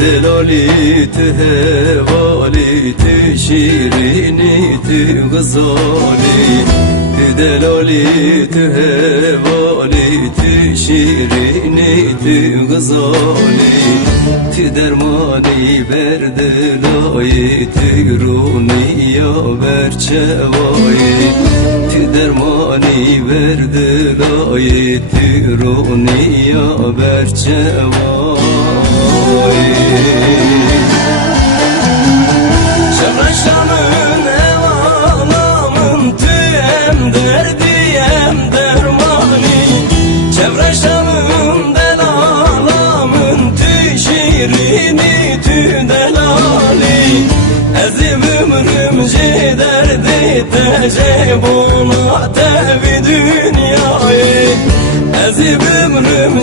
دلالی تو هوالی تو شیرینی تو غزالی تو دلالی تو هوالی تو شیرینی تو غزالی تو درمانی بر دلای تو رونیا بر چوایی تو درمانی بر دلای تو رونیا بر چوایی Şamın evalamın tüyem derdiyem dermani Şamın delalamın tüy şirini tü delali Ezim ömrüm derdi tecebuna tevi dünyayı Ezim ömrüm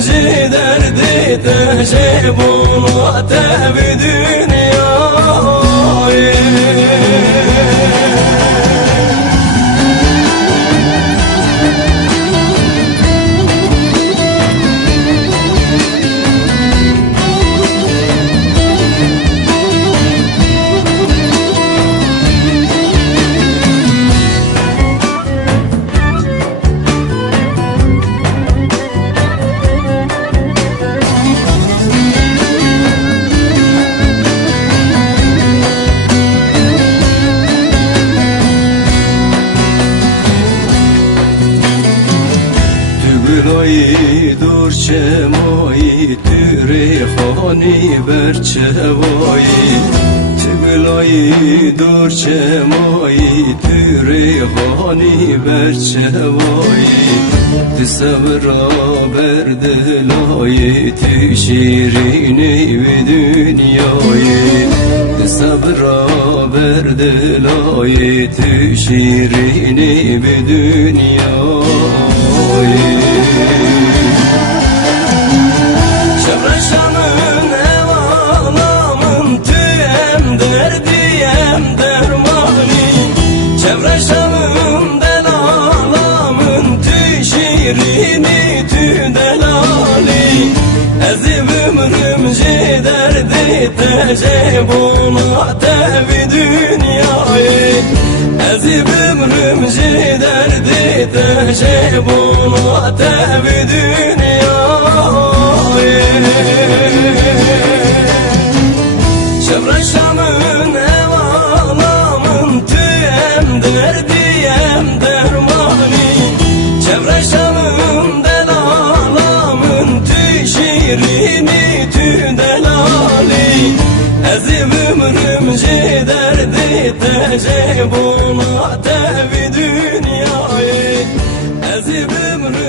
derdi tecebuna tevi dünyayı Gülay dur çemay türe khani ber çevay Gülay dur çemay türe khani ber çevay Tu sabra ber dilay tu şirini ve dünyayı Tu sabra ber dilay tu şirini ve dünyayı Şamın evalamın tüyem derdiyem dermani Şamın delalamın tüy şirini tü delali Ezim ömrüm derdi tecebuna tevi dünyayı Ezim ömrüm derdi tecebuna tevi dünyayı Şamın evalamın tüyem derdiyem dermani Şamın delalamın tüy şirini tü delali Ezim ömrüm derdi tecebuna tevi dünyayı Ezim ömrüm